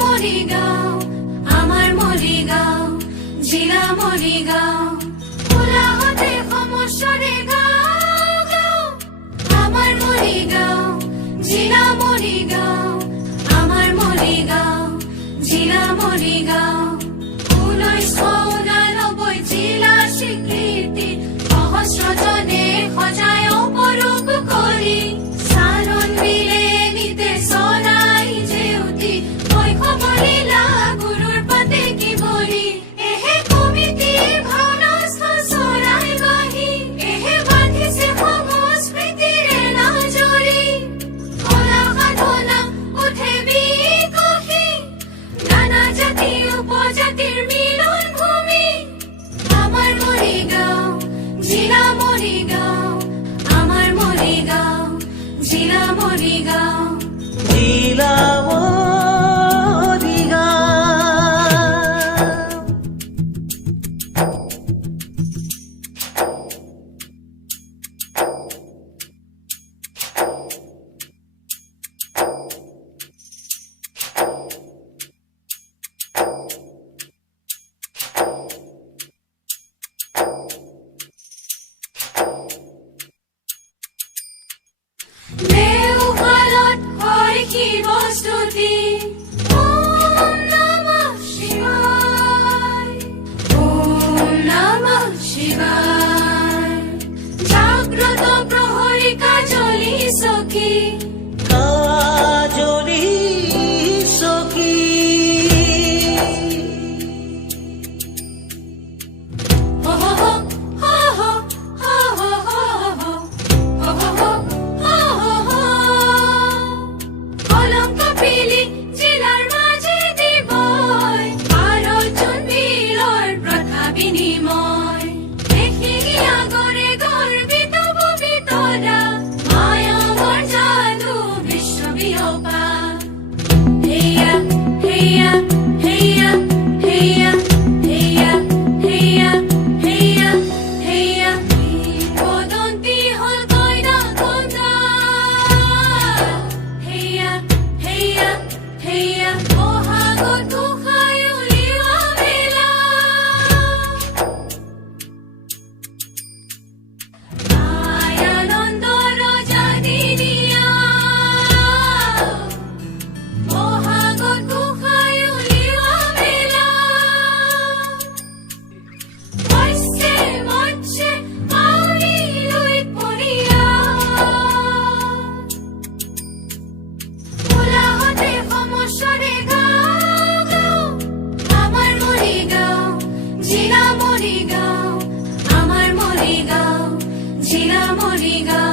morigaon, amar morigaon, jila morigaon, খোলা হতে সমস্যারে গাও গাও, আমার morigaon, jila morigaon, আমার morigaon, jila morigaon, 1989 জিলা স্বীকৃতি সহস্রজনে খজায় অপরূপ করি সারণ মিলে নিতে সরাই যে অতি বৈখবলীলা গুরুর পাতে কি বলি এহে কমিটিৰ ভাওনাস্থ চৰাই বাহি এহে বান্ধিছে সংস্কৃতিৰে নাজৰি কলা সাধনা উঠে বিকশি নানা জাতি উপজাতিৰ মিলন ভূমি আমার morigaon, jila morigaon, আমার morigaon, jila morigaon, jila morigaon. দেওঘালত হয় শিৱ স্তুতি ওম নমঃ শিৱায় ওম নমঃ শিৱায় জাগ্ৰত প্ৰহৰী কাজলি সখী কাজলি সখী হো হো হো হো হো হো হো হো হো হো হো কলঙ্ক পিলি জিলাৰ মাঝে দিবই আলোচন বিলৰ প্ৰথা বিনিময় দেখি আগৰে গৰ্বিত পবিতৰা মায়ামৰ যাদু বিশ্ববিয়পা হেয়া হেয়া হেয়া হেয়া হেয়া হেয়া হেয়া হেয়া বদন্তি হল কইনা কন্দা হেয়া হেয়া হেয়া বহাগত খাই উলিওৱা বেলা আনন্দ ৰজা দিনিয়া বহাগত খাই উলিওৱা বেলা মৎস্যে মৎস্যে আউৰি লৈ পৰিয়া খোলা হতে সমস্যাৰে গাও গাও, আমার morigaon, jila morigaon, আমার morigaon, jila morigaon.